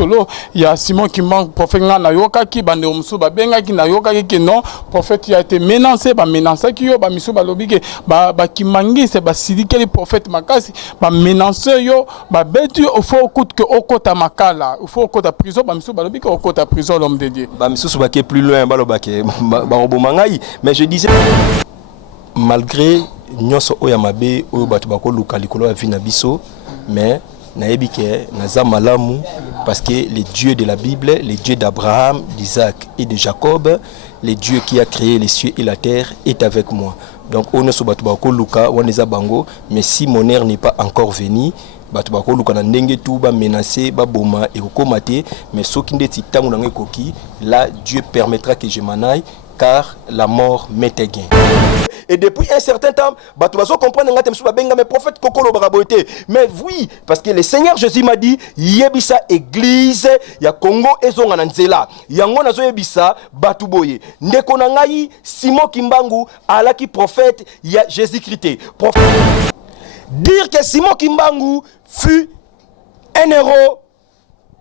solo il y a Simon qui manque prophète na yoka ki bande musu ba benga ki na yoka ki non prophète il a été menacé ba menacé ki yo ba misu ba lobi ke ba ki mangi c'est ba sidike le prophète makasi ba menacé yo ba betu il faut coûte que okota makala il faut okota prison ba misu ba lobi ke okota prison l'homme de Dieu ba misu ba ke plus loin ba lobake ba robomangai mais je disais malgré nyonso oya mabe oyo bato bakoluka likolo ya vie na biso mais nayebi ke naza malamu parce que les dieux de la Bible, les dieux d'Abraham, d'Isaac et de Jacob, les dieux qui a créé les cieux et la terre est avec moi. Donc on ne se bat pas luka waneza bango mais si mon heure n'est pas encore venu bato bakoluka na ndenge tout ba menacer ba boma et okomate mais soki ndeti tangu na koki là Dieu permettra que je m'en aille car la mort m'est gain. Et depuis un certain temps, bato baso comprendre ngate msuba benga mais prophète kokolo baraboté. Mais oui, parce que le Seigneur Jésus m'a dit yebisa église ya Congo ezonga na nzela. Yango nazo yebisa batu boye. Ndeko na ngai Simon Kimbangu alaki prophète ya Jésus-Christ. Dire que Simon Kimbangu fut un héros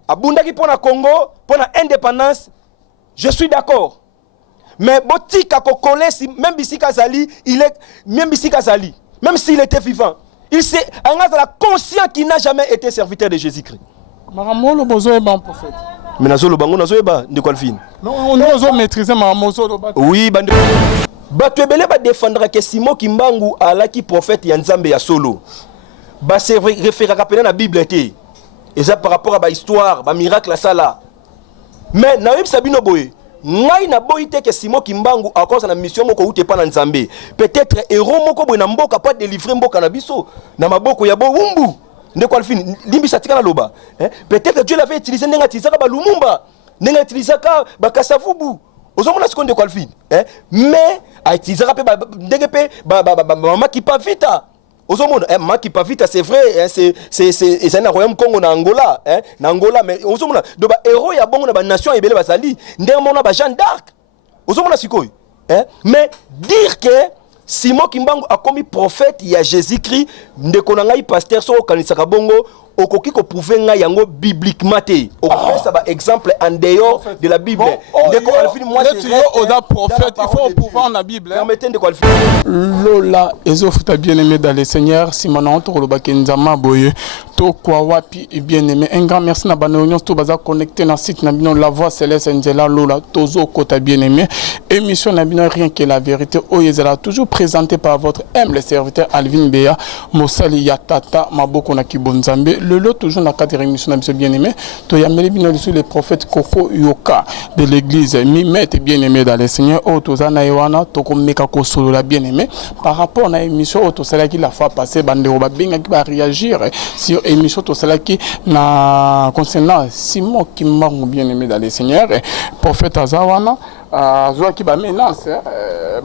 abundaki pour la Congo, pour la indépendance, je suis d'accord. Mais Botika Kokole, même Bissika Zali, même s'il était vivant, il s'est conscient qu'il n'a jamais été serviteur de Jésus-Christ. Maramolo bozo est bon prophète. Mais nazolo bango nazo eba de quoi le fin. Non, on oso maîtriser maramoso do bat. Oui, bande. Bato ebele ba défendre que Simon Kimbangu alaki prophète ya Nzambe ya solo. Ba se référer à la Bible té. Et ça par rapport à ba histoire, ba miracle ça là. Mais na yeb sabino boye. Ngai na boite que Simon Kimbangu à cause de la mission moko ute pa na Nzambe. Peut-être héros moko boye na mboka pas délivrer mboka na biso. Na maboko ya bo umbu. Ndeko alfini limbi satika na loba. Peut-être Dieu l'avait utilisé nenga tisaka ba Lumumba. Nenga utilisaka ba Kasavubu. Ozomona seconde quoi le fin mais a utilisé ndenge pe mama qui pas vite ozomona mama qui pas vite c'est vrai c'est un royaume Congo na Angola na Angola mais ozomona do ba héros ya bongo na ba nation ebele bazali ndenge mona ba Jeanne d'Arc ozomona sikoy mais dire que Simon Kimbangu a commis prophète il y a Jésus-Christ ndeko na ngai pasteur so kanisaka bongo okoki ko prouver nga yango bibliquement té okoki ça ba exemple en dehors de la Bible ndeko alfini moi c'est au prophète il faut pouvoir na Bible permettez ndeko alfini lola ezofuta bien-aimé dans le Seigneur Simon entre le bakenza boye to kwa wapi bien-aimé un grand merci na banonion to baza connecté na site na bino la voix céleste Angela lola tozo kota bien-aimé émission na bino rien que la vérité oyezala toujours présenté par votre humble serviteur Alvin Beya Mosali Yatata Maboko na Kibonzambe le lot toujours dans quatre émissions de bien-aimé to yameli bino sur les prophètes Koko Yoka de l'église Mimette bien-aimé dans le Seigneur Otozana Yohana toko meka ko solo la bien-aimé par rapport à l'émission Otosala qui la fois passée bande roba benga qui va réagir sur émission Otosala qui na concernant Simon Kimbangu bien-aimé dans le Seigneur prophète Azawana Zoa qui va menace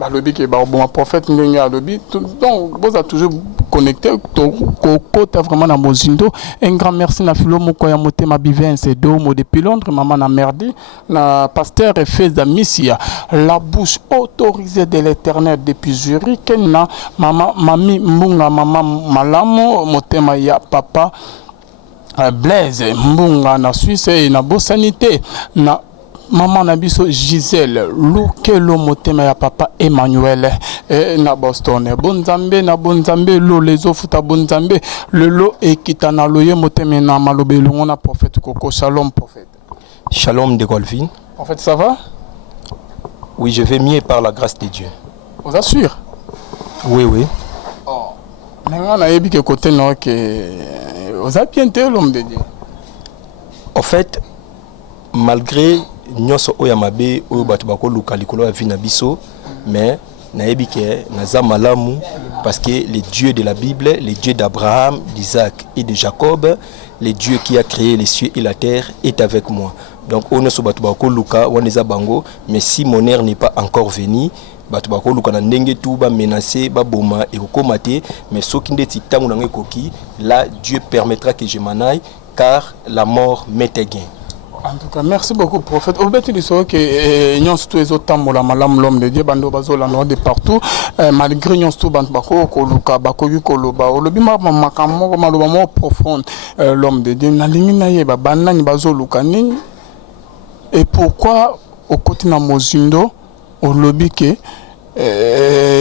bah le que bah bon prophète Ngenga lobby donc vous a toujours connecté Koko t'as vraiment na mozindo un grand merci na filo moko ya motema bivence do mo depuis Londres maman na merdi na pasteur Efeza Missia la bouche autorisée de l'Éternel depuis Zurich na maman mami mbunga maman malamu motema ya papa Blaise mbunga na Suisse et na bosanité na maman na biso Gisèle Lukelo motema ya papa Emmanuel na Boston bonzambe na bonzambe lo les ofuta bonzambe le lo ekita na loye motema na malobe longo na prophète Koko shalom prophète. Shalom de Golvin. Prophète ça va? Oui, je vais mieux par la grâce de Dieu. Vous assure? Oui oui. Oh. Maintenant na yebi ke côté no que vous a bien été l'homme de Dieu. En fait malgré nyonso oya mabe oyo bato bakoluka likolo ya vie na biso mais nayebi ke naza malamu parce que les dieux de la Bible, les dieux d'Abraham, d'Isaac et de Jacob, les dieux qui a créé les cieux et la terre est avec moi. Donc on so bato bakoluka waneza bango mais si mon heure n'est pas encore venu bato bakoluka na ndenge tout ba menacer ba boma et okomate mais soki ndeti tangu na koki là Dieu permettra que je m'en aille car la mort m'est gain. En tout cas, merci beaucoup, prophète. Au fait, il dit que nous sommes tous les malam l'homme de Dieu, bando bazola noir de partout, malgré nous tous bando bako koluka bako yukoloba, olobi makamo malobamo profond l'homme de Dieu. Na lingi na yeba banda ni bazoluka ni. Et pourquoi au côté na mozindo olobi que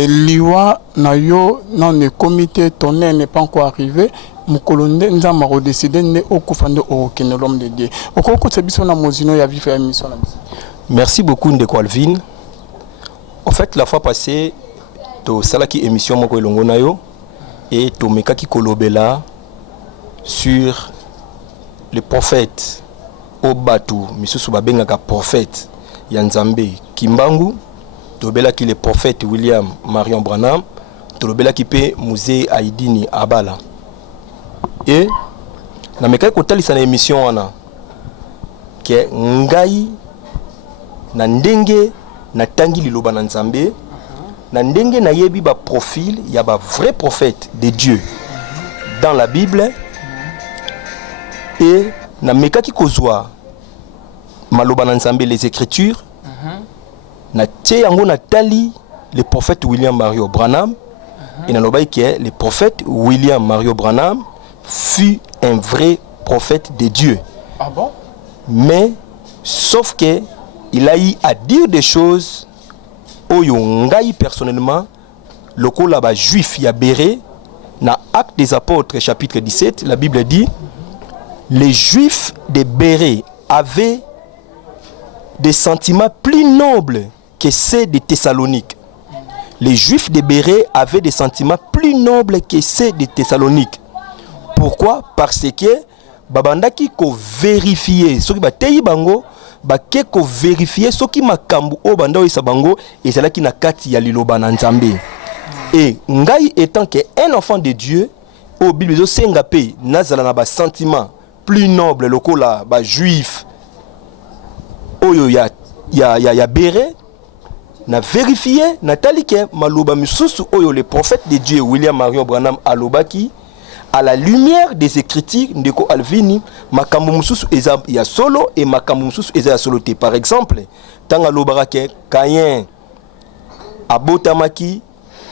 liwa na yo dans le comité tonnerre n'est pas encore arrivé. Mukolonde nzama ko décider ne okufande okene l'homme de Dieu. Okoko tsebiso na mozino ya vivre émission na biso. Merci beaucoup Ndeko Alvin. En fait, la fois passée, to salaki émission moko elongo na yo et to mekaki kolobela sur les prophètes Obatu, misusu babengaka prophète ya Nzambe Kimbangu, to belaki le prophète William Marion Branham, to belaki pe musée Aidini Abala. Et na mekaki kotalisa na émission wana ke ngai na ndenge na tangi liloba na Nzambe na ndenge na yebi ba profil ya ba vrai prophète de Dieu dans la Bible et na mekaki kozwa maloba na Nzambe les écritures na tie yango na tali le prophète William Mario Branham et na lobai ke le prophète William Mario Branham fut un vrai prophète de Dieu. Ah bon? Mais sauf que il a eu à dire des choses oyo ngai personnellement lokola ba juif ya béré na Actes des Apôtres chapitre 17 la Bible dit les juifs de Bérée avaient des sentiments plus nobles que ceux de Thessalonique. Les juifs de Bérée avaient des sentiments plus nobles que ceux de Thessalonique. Pourquoi? Parce que babandaki ko vérifier soki bateyi bango bake ko vérifier soki makambu o banda o isabango ezalaki na kati ya liloba na Nzambe. Et ngai étant que un enfant de Dieu au Bible zo senga pe nazala na ba sentiment plus noble lokola ba juif oyo ya béré na vérifier na talike maloba misusu oyo le prophète de Dieu William Marion Branham alobaki à la lumière des écritures Ndeko Alvini makambo mususu eza ya solo et makambo mususu eza ya solo te. Par exemple tanga lobara ke Caïn abotamaki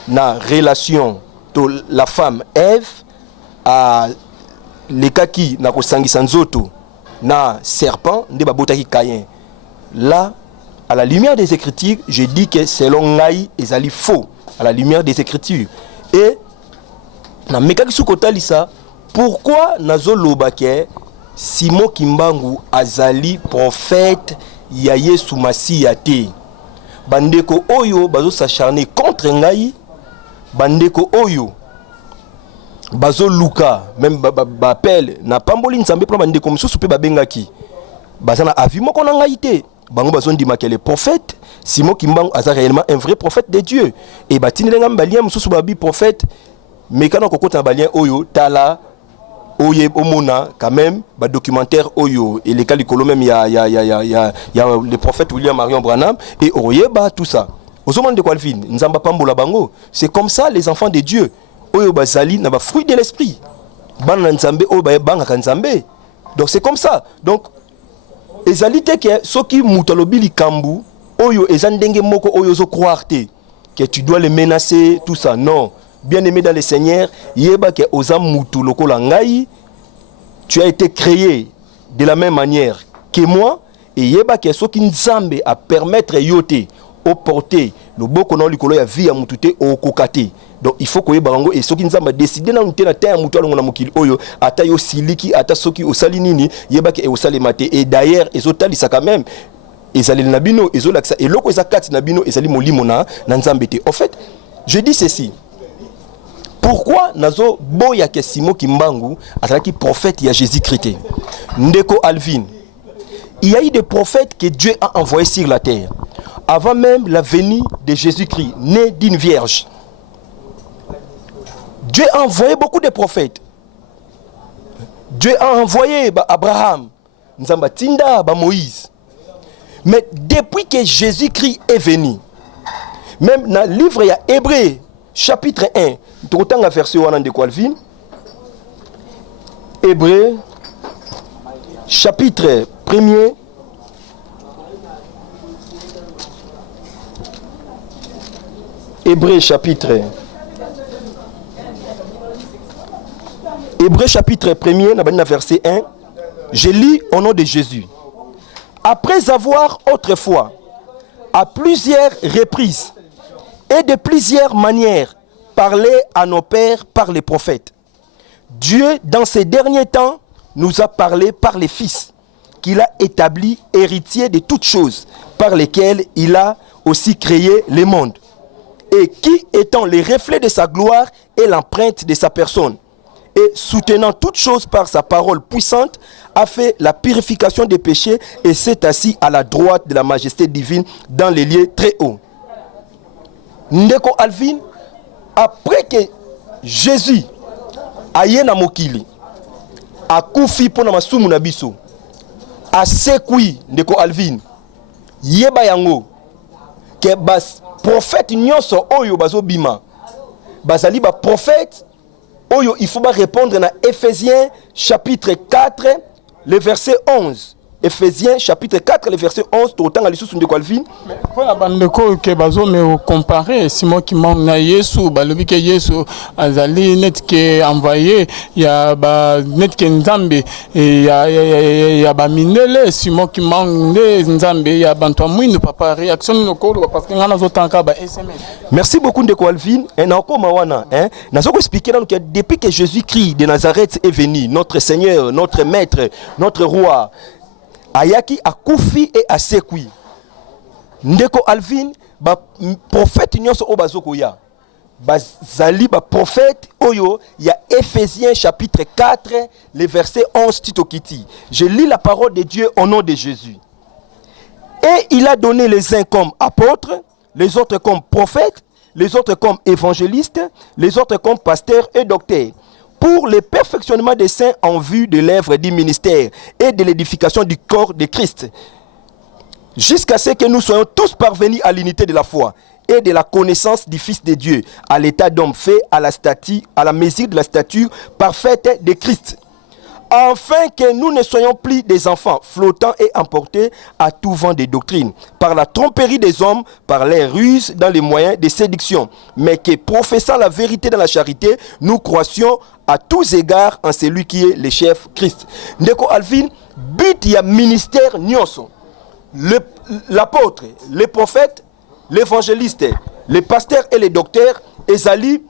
na relation to la femme Ève a lekaki na kosangisa nzoto na serpent nde babotaki Caïn. Là à la lumière des écritures je dis que selon ngai ezali faux à la lumière des écritures. Et na mekaki sukotalisa pourquoi nazo lobake Simon Kimbangu azali prophète ya Yesu Masiya te. Bandeko oyo bazo s'acharner contre ngai, bandeko oyo bazo luka même bapel na pamboli Nzambe pour bandeko mususu pe babengaki bazana avi moko na ngai te. Bango bazo ndima que le prophète Simon Kimbangu aza réellement un vrai prophète de Dieu et batinelenga mbalia mususu babi prophète. Mais quand on compte un balien oyo tala oye omona quand même ba documentaire oyo et les cas du colo même il y a le prophète William Marion Branham et oyeba tout ça ozomande de Calvin nzamba pambola bango. C'est comme ça les enfants de Dieu oyo bazali na ba fruit de l'esprit bana nzambe oyo ba banga nzambe. Donc c'est comme ça. Donc ezali te que soki mutalobi likambu oyo ezandenge moko oyo zo croire te que tu dois les menacer tout ça. Non. Bien-aimé dans le Seigneur, yeba ke ozam mutu lokola ngai, tu as été créé de la même manière que moi et yeba ke soki Nzambe a permettre yote au porter le boko na likolo ya vie ya mutu te o kokate. Donc il faut que yeba bango et soki Nzambe décider na mutu na terre mutu alongo na mokili oyo ata yo siliki ata soki osali nini yeba ke osali mate. Et d'ailleurs ezotali ça quand même ezali na bino ezolakisa eloko ezakati na bino ezali molimo na Nzambe te. En fait, je dis ceci. Pourquoi nazo boya ke Simon Kimbangu azalaki prophète ya Jésus-Christ? Ndeko Alvin, il y a eu des prophètes que Dieu a envoyés sur la terre avant même la venue de Jésus-Christ, né d'une vierge. Dieu a envoyé beaucoup de prophètes. Dieu a envoyé Abraham, Nzamba Tinda, Moïse. Mais depuis que Jésus-Christ est venu, même dans le livre ya Hébreux chapitre 1, Totanga verset wana de Calvin. Hébreux chapitre 1er Hébreux chapitre 1er, verset 1. Je lis au nom de Jésus. Après avoir autrefois, à plusieurs reprises et de plusieurs manières, parlé à nos pères par les prophètes, Dieu, dans ces derniers temps, nous a parlé par les fils, qu'il a établis héritiers de toutes choses, par lesquelles il a aussi créé le monde, et qui, étant les reflets de sa gloire et l'empreinte de sa personne, et soutenant toutes choses par sa parole puissante, a fait la purification des péchés et s'est assis à la droite de la majesté divine dans les lieux très hauts. Ndeko Alvin, après que Jésus aye na mokili, akufi pona masumu na biso, asekwi ndeko Alvin, yeba yango, ke bas prophète nyonso oyo bazo bima, bazali ba prophète oyo il faut ba répondre na Ephésiens chapitre 4, le verset 11. Ephésiens chapitre 4, le verset 11, tout autant à l'issue de Calvin. Pour la bande que bazo me comparer Simon qui manque na Yesu balobi ke Yesu azali net ke envoyé ya ba net ke Nzambe ya ba minele Simon qui manque Nzambe ya bantu mwinu papa réaction nokolo parce que ngana zotanka ba SMS. Merci beaucoup de Calvin et na ko mawana na zo ko expliquer que depuis que Jésus-Christ de Nazareth est venu, notre Seigneur, notre maître, notre roi, ayaki akufi et asekwi. Ndeko Alvin ba prophète nyonso o bazoko ya. Bazali ba prophète oyo ya Ephésiens chapitre 4 le verset 11 titokiti. Je lis la parole de Dieu au nom de Jésus. Et il a donné les uns comme apôtres, les autres comme prophètes, les autres comme évangélistes, les autres comme pasteurs et docteurs, pour le perfectionnement des saints en vue de l'œuvre du ministère et de l'édification du corps de Christ, jusqu'à ce que nous soyons tous parvenus à l'unité de la foi et de la connaissance du Fils de Dieu, à l'état d'homme fait à la mesure de la stature parfaite de Christ, afin que nous ne soyons plus des enfants flottants et emportés à tout vent de doctrine, par la tromperie des hommes, par les ruses dans les moyens de séduction, mais que, professant la vérité dans la charité, nous croissions à tous égards en celui qui est le chef Christ. Ndeko Alvin, but ya ministère nyonso, l'apôtre, les prophètes, l'évangéliste, les pasteurs et les docteurs, ezali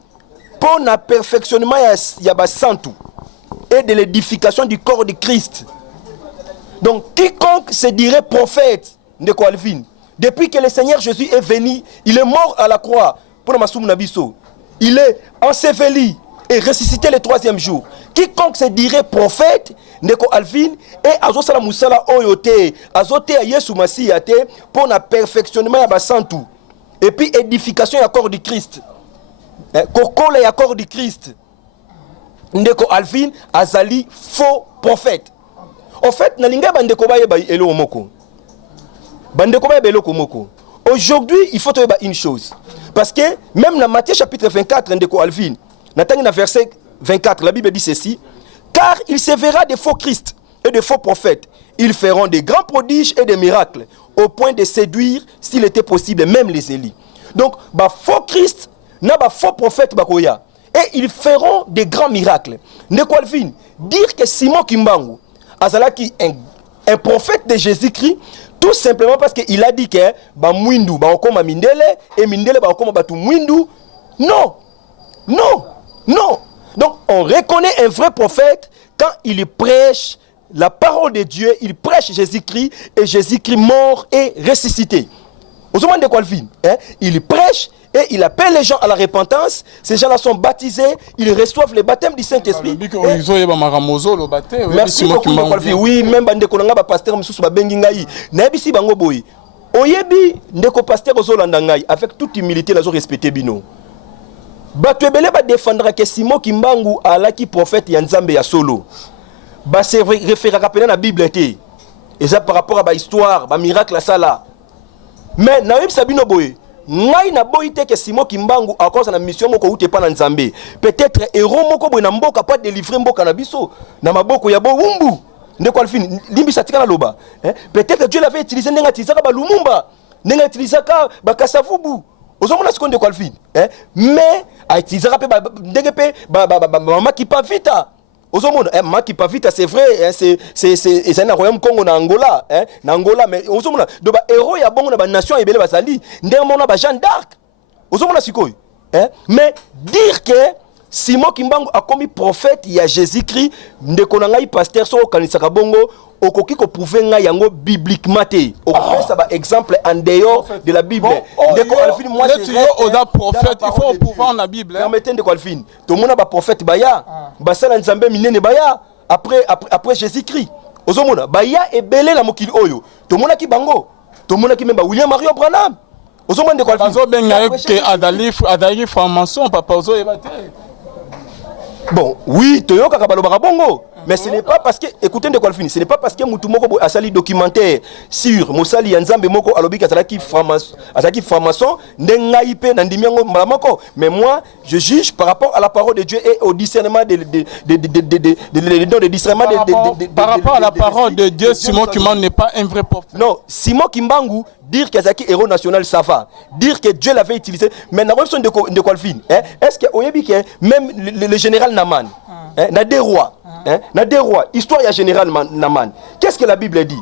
pour le perfectionnement ya basantu et de l'édification du corps de Christ. Donc quiconque se dirait prophète, Ndeko Alvin, depuis que le Seigneur Jésus est venu, il est mort à la croix pour Masumu Nabiso, il est enseveli et ressuscité le troisième jour. Quiconque se dirait prophète, Ndeko Alvin, et azosala musala oyote, azote a Yesu Masiyate pour le perfectionnement ya basantu et puis édification ya corps du Christ. Kokole ya corps du Christ. Ndeko Alvin azali faux prophète. En fait, nalinga bandeko baye ba elo moko. Bandeko baye eloko moko. Aujourd'hui, il faut trouver une chose. Parce que même dans Matthieu chapitre 24, Ndeko Alvin, dans verset 24, la Bible dit ceci: car il se verra des faux Christ et des faux prophètes. Ils feront des grands prodiges et des miracles, au point de séduire, s'il était possible, même les Élis. Donc, bah faux Christ, na ba faux prophète bakoya. Et ils feront des grands miracles. Ndeko Alvin, dire que Simon Kimbangu azalaki un prophète de Jésus-Christ, tout simplement parce qu'il a dit que ba mwindu ba okoma mindele et mindele ba okoma batu mwindu. Non. Non. Non. Donc on reconnaît un vrai prophète quand il prêche la parole de Dieu, il prêche Jésus-Christ et Jésus-Christ mort et ressuscité. Au moment de Calvin, il prêche et il appelle les gens à la repentance. Ces gens-là sont baptisés, ils reçoivent le baptême du Saint-Esprit. Merci beaucoup Calvin. Oui, même bandeko nanga ba pasteur mususu ba bengi ngai. Na yebisi bango boy. Oyebi ndeko pasteur ozolanda ngai avec toute humilité nazo respecter bino. Bato ebele ba défendra que Simon Kimbangu alaki prophète ya Nzambe ya solo. Ba se référera pena na Bible té. Et ça par rapport à ba histoire, ba miracle à ça là. Mais na yebisa bino boy. Ngai na boyite que Simon Kimbangu a cause na mission moko ute pa na Nzambe. Peut-être héros moko boy na mboka pas délivrer mboka na biso na maboko ya bo wumbu. Ndeko Alvin limbi satika na loba. Peut-être Dieu l'avait utilisé ndenga tisaka ba Lumumba, ndenga utilisaka ba Kasavubu. ozomona sikoyo ndeko Alvin mais aitizaka pe ndenge pe mama qui pas vite ozomona mama qui pas vite c'est vrai c'est un royaume Congo na Angola mais ozomona do ba héros ya bongo na ba nation ebele bazali ndenge mona ba Jeanne d'Arc ozomona sikoyo mais dire que Simon Kimbangu a commis prophète il y a Jésus-Christ ndeko na ngai pasteur so kanisaka bongo okoki ko prouver nga yango bibliquement te okoki ça ba exemple en dehors de la Bible ndeko Alvin moi tu es prophète il faut pouvoir na Bible permettez ndeko Alvin to mona ba prophète baya basala nzambe minene baya après Jésus-Christ ozomona baya ebele na mokili oyo to mona ki bango to mona ki memba William Marion Branham ozomona ndeko Alvin bazo benga ke adali franc-maçon papa ozo ebate. Bon, oui, Toyoka Kabalobara Bongo. Mais ce n'est pas parce que, écoutez de quoi le finir, ce n'est pas parce que Moutoumoko a sali documentaire sur Moussali Yanzambe Moko Alobika Azaki franc-maçon, Nengaïpe, Nandimiango Malamoko. Mais moi, je juge par rapport à la parole de Dieu et au discernement par rapport à la parole de Dieu, Simon Kimbangu n'est pas un vrai prophète. Non, Simon Kimbangu, dire qu'Azaki héros national, ça va. Dire que Dieu l'avait utilisé. Mais dans la version de quoi le finir, est-ce que même le général Naman, n'a des rois, n'a des rois, histoire ya général Naman. Qu'est-ce que la Bible dit?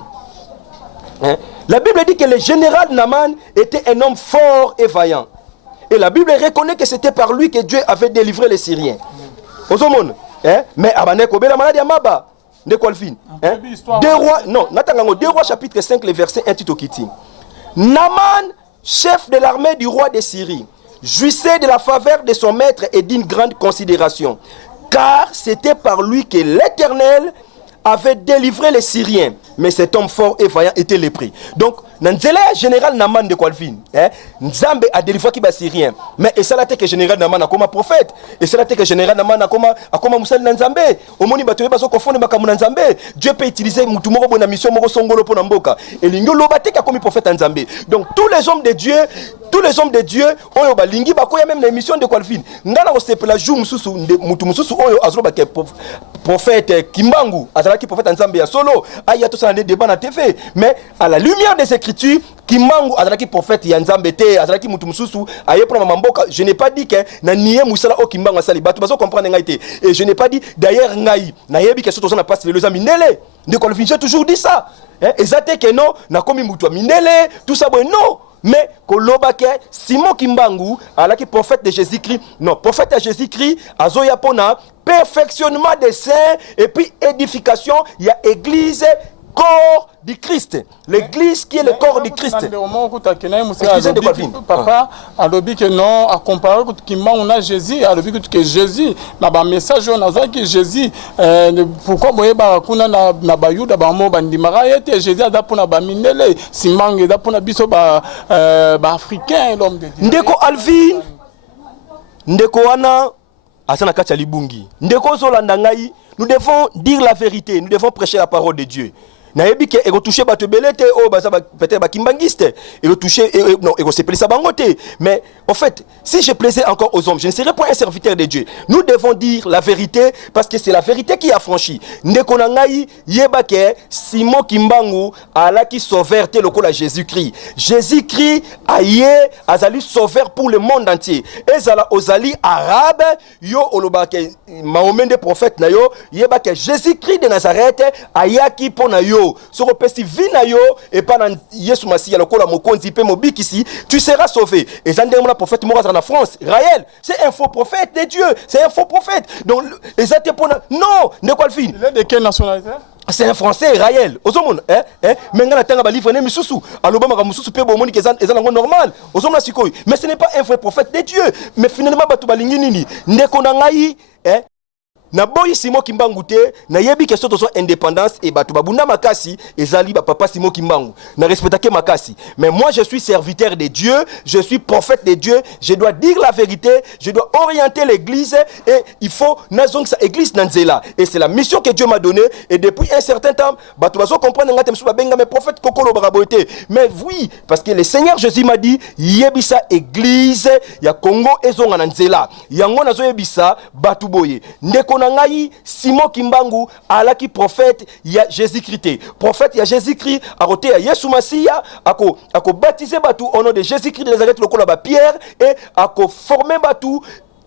La Bible dit que le général Naman était un homme fort et vaillant. Et la Bible reconnaît que c'était par lui que Dieu avait délivré les Syriens. Osomon, mais Abaneko Bela Maladi Amaba, de quoi le fin? Deux rois, non, Natangango, Deux rois chapitre 5, le verset 1 Titokiti. Naman, chef de l'armée du roi de Syrie, jouissait de la faveur de son maître et d'une grande considération. Car c'était par lui que l'Éternel avait délivré les Syriens. Mais cet homme fort et vaillant était lépré. Donc, Nanzela général Naman de Kwalfin, Nzambe a délivré qui va Syrien. Mais et ça la que général Naman a comme prophète. Et ça la que général Naman a comme Moussal Nanzambe. Au monde battu baso kofone makamu Nanzambe. Dieu peut utiliser Moutumoro bona mission moro songolo pour Namboka. Et l'ingyo lobate a comme prophète Nzambe. Donc tous les hommes de Dieu, oyo ba lingi ba koya même l'émission de Kwalfin. Ngana ko sepela jou mususu mutumususu oyo azroba ke prophète Kimbangu, azalaki prophète Nzambe ya solo. Aya to ça des débats na TV. Mais à la lumière des Écritures, Kimbangu azalaki prophète ya Nzambe te, azalaki mutumususu aye pour Mamboka. Je n'ai pas dit que na nié musala o Kimbangu asali batu baso comprendre ngai te. Et je n'ai pas dit d'ailleurs ngai na yebi que soto na passe les aminele. De Kwalfin j'ai toujours dit ça. Ezate que non na komi mutu minele, tout ça bon non. Mais kolobake Simon Kimbangu alaki prophète de Jésus-Christ, non, prophète de Jésus-Christ azoya pona perfectionnement des saints et puis édification, il y a église corps du Christ. L'église qui est le corps du Christ. Papa a dit que non, à comparer que Kimbangu a Jésus, a dit que Jésus, na ba message on a que Jésus pourquoi boye ba kuna na bayuda ba mo bandimara était Jésus a pour na ba minele, Simbangu da pour na biso ba africain l'homme de Dieu. Ndeko Alvin, ndeko wana asana kacha libungi. Ndeko zolanda ngai, nous devons dire la vérité, nous devons prêcher la parole de Dieu. Nayebi ke ego toucher bato belete o baza peut-être ba kimbangiste ego toucher non ego se plaisir bangote mais en fait si je plaisais encore aux hommes je ne serais pas un serviteur de Dieu. Nous devons dire la vérité parce que c'est la vérité qui a franchi ndeko na ngai yeba ke Simon Kimbangu alaki sauveur te lokola Jésus-Christ aye azali sauveur pour le monde entier ezala ozali arabe yo olobake Mahomet prophète na yo yeba ke Jésus-Christ de Nazareth ayaki pona yo soko pesi vina yo et pas dans Yesu Masiya lokola mokonzi pe mobikisi tu seras sauvé et ça ndemona prophète moko en France Raël c'est un faux prophète de Dieu c'est un faux prophète donc ezate pona non ne quoi le fin il est de quelle nationalité? C'est un français Raël ozomona mais ngana tanga ba livre ne misusu aloba maka misusu pe bomoni ke ezango normal ozomona sikoyi mais ce n'est pas un vrai prophète de Dieu mais finalement batu balingi nini ndeko na ngai na boyi Simon Kimbangu te na yebi que soto so indépendance et batu babunda makasi ezali ba papa Simon Kimbangu na respectake makasi mais moi je suis serviteur de Dieu je suis prophète de Dieu je dois dire la vérité je dois orienter l'église et il faut nazong sa église nanzela et c'est la mission que Dieu m'a donnée et depuis un certain temps batu baso comprendre ngate msuba benga mes prophètes kokolo baraboté mais oui parce que le Seigneur Jésus m'a dit yebisa église ya Congo ezonga nanzela yango nazo yebisa batu boye ndeko na ngai Simon Kimbangu alaki prophète ya Jésus-Christ. Prophète ya Jésus-Christ a roté à Yesu Masia ako baptiser batu au nom de Jésus-Christ de Nazareth lokola ba Pierre et ako former batu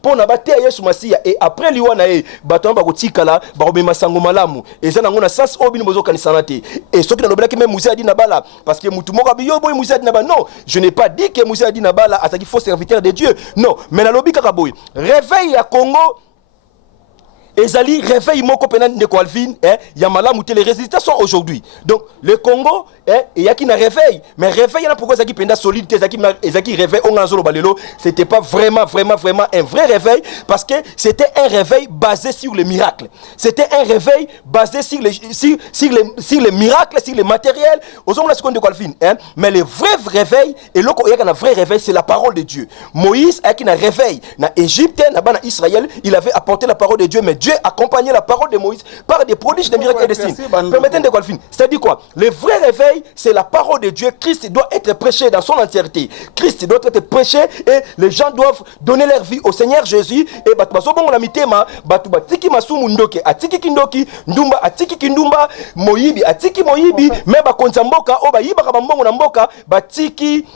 pour na bate Yesu Masia et après liwana e bato ba kotikala ba robema sango malamu eza nango na sens obini bozo kanisana te et soki na lobelaki même Moussa adi na bala parce que mutu moko biyo boy Moussa adi na bala non je n'ai pas dit que Moussa adi na bala ataki faux serviteur de Dieu non mais na lobi kaka boy réveil ya Congo ezali réveil moko pena ndeko Alvin ya malamu te les résultats sont aujourd'hui donc le Congo et yaki na réveil mais réveil na pourquoi zaki penda solide zaki réveil on ngazolo balelo c'était pas vraiment un vrai réveil parce que c'était un réveil basé sur les miracles c'était un réveil basé sur les miracles sur les matériels aux hommes la seconde ndeko Alvin mais le vrai réveil et loko yaka na vrai réveil c'est la parole de Dieu Moïse yaki na réveil na Égypte na bana Israël il avait apporté la parole de Dieu mais Dieu accompagnait la parole de Moïse par des prodiges, des miracles et des signes. Permettez de quoi. C'est-à-dire quoi? Le vrai réveil, c'est la parole de Dieu. Christ doit être prêché dans son entièreté. Christ doit être prêché et les gens doivent donner leur vie au Seigneur Jésus. Et batubasobongo la mitema, batubatiki masumu ndoke, atiki kindoki, ndumba atiki kindumba, moyibi atiki moyibi, mais bakonzamboka, oba yiba kabambongo na mboka, batiki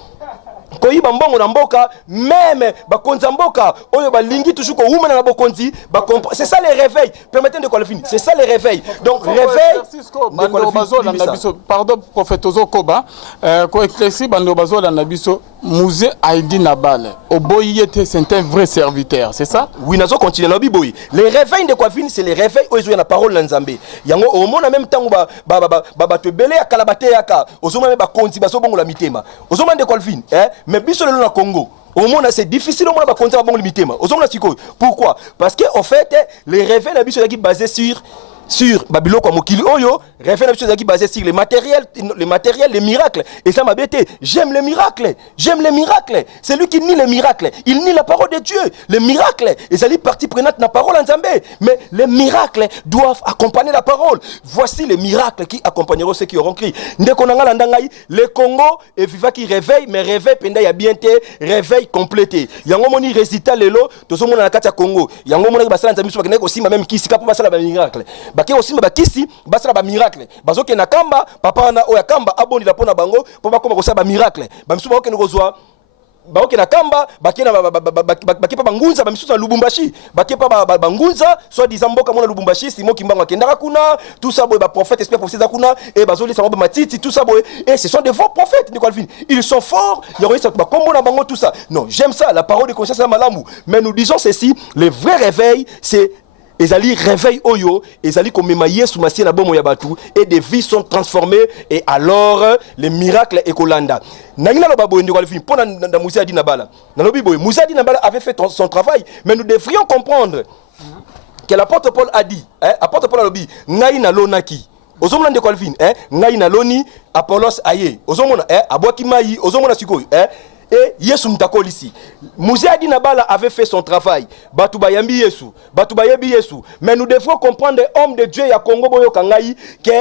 koyiba mbongo na mboka même bakonza mboka oyo balingi toujours ko umana na bokonzi c'est ça les réveils permettez de qualifier c'est ça les réveils donc réveil bando bazola na biso pardon prophète Ozokoba ko éclairci bando bazola na biso Mouze Aidi Nabal oboyete c'est un vrai serviteur c'est ça oui nazo continuer na biboyi les réveils de qualifier c'est les réveils oyo na parole na Nzambe yango au monde en même temps ba te belé akala bate yaka ozoma me bakonzi basobongo la mitema ozoma de qualifier mais biso le na Congo au monde c'est difficile au monde ba compter bon limité pourquoi parce que en fait les réveils la biso qui basé sur Babylone comme Mokili Oyo, révèle une chose qui basée sur les matériels, les miracles. Et ça m'a bêté. J'aime les miracles. C'est lui qui nie les miracles. Il nie la parole de Dieu. Les miracles. Et ça lui partie prenante la parole en Zambé. Mais les miracles doivent accompagner la parole. Voici les miracles qui accompagneront ceux qui auront crié. Le Congo et viva qui réveille, mais réveil penda ya bien té, réveil complété. Yango moni résultat lelo, to so mona na kati ya Congo. Yango mona basala nzambi so bakene ko simba même kisi kapo basala ba miracle. Bake aussi bakisi basala ba miracle bazoke na kamba papa na oya kamba aboni la pona bango po bakoma ko sala ba miracle bamisu baoke ngo zwa baoke na kamba bake na bake pa bangunza bamisu na Lubumbashi bake pa bangunza soit disant mboka mona Lubumbashi Simon Kimbangu akendaka kuna tout ça boy ba prophète espère prophète za kuna et bazoli sa ba matiti tout ça boy et ce sont des faux prophètes Nicole Vin ils sont forts il y a ça ba kombo na bango tout ça non j'aime ça la parole de conscience à malamu mais nous disons ceci le vrai réveil c'est Ezali réveil oyo, ezali komema Yesu Masia na bomo ya batu et des vies sont transformées et alors les miracles ekolanda. Nangina lo babo ndiko alfi pona na Moussa Adi Nabala. Na lobi boy Moussa Adi Nabala avait fait son travail mais nous devrions comprendre que l'apôtre Paul a dit apôtre Paul a lobi ngai na lonaki. Ozomona ndeko alfi ngai na loni Apollos aye. Ozomona abwaki mai ozomona sikoyo et Yesu mtakoli ici. Moussa Adi Nabala avait fait son travail. Batu bayambi Yesu, batu bayebi Yesu. Mais nous devons comprendre homme de Dieu ya Congo boyo kangai que